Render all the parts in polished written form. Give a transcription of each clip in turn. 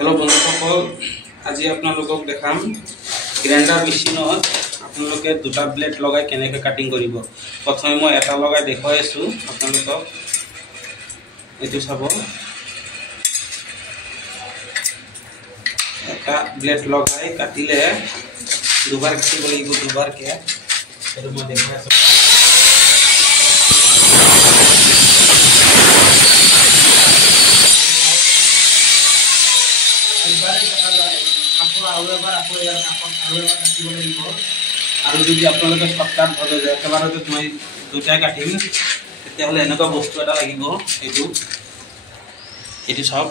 Hello बंधुসকল আজি আপোনালোকক দেখাম গ্ৰাইণ্ডাৰ মেচিনত আপোনালোকে দুটা ব্লেড লগাই কেনেকৈ কাটিং কৰিব। প্ৰথমে মই এটা লগাই দেখাই আছো আপোনালোকক। এটো চাব, এটা ব্লেড লগাই কাটিলে দুবাৰ কাটিব লাগিব, দুবাৰকে। এটো মই দেখাই আছো। আৰু যদি আপোনালোকে শৰ্টকাট ভাবে যে একেবাৰতে মই দুটাই কাটিম, তেতিয়াহ'লে এনেকুৱা বস্তু এটা লাগিব। এইটো সব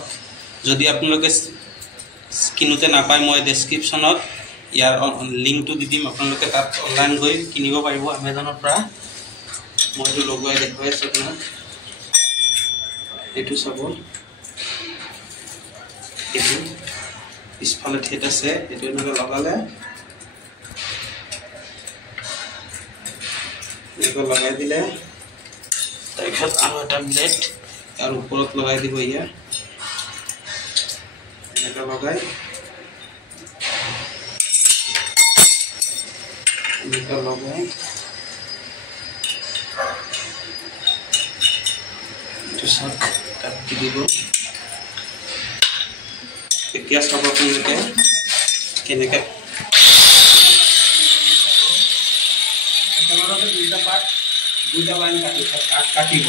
যদি আপোনালোকে কিনোতে নাপায়, মই ডেছক্ৰিপশ্যনত ইয়াৰ লিংকটো দি দিম। আপোনালোকে তাত অনলাইন গৈ কিনিব পাৰিব এমাজনৰ পৰা। মইতো লগাই দেখুৱাই আছোঁ আপোনাক। এইটো চাব, এইটো পিছফালে ঠেট আছে, এইটো এনেকৈ লগালে এনেকৈ লগাই দিলে তাৰপিছত আৰু এটা ব্লেড তাৰ ওপৰত লগাই দিব। ইয়াৰ এনেকৈ লগাই এইটো চাওক তাত দি দিব। এতিয়া চাব আপোনালোকে কেনেকৈ দুটা লাইন কাটিব।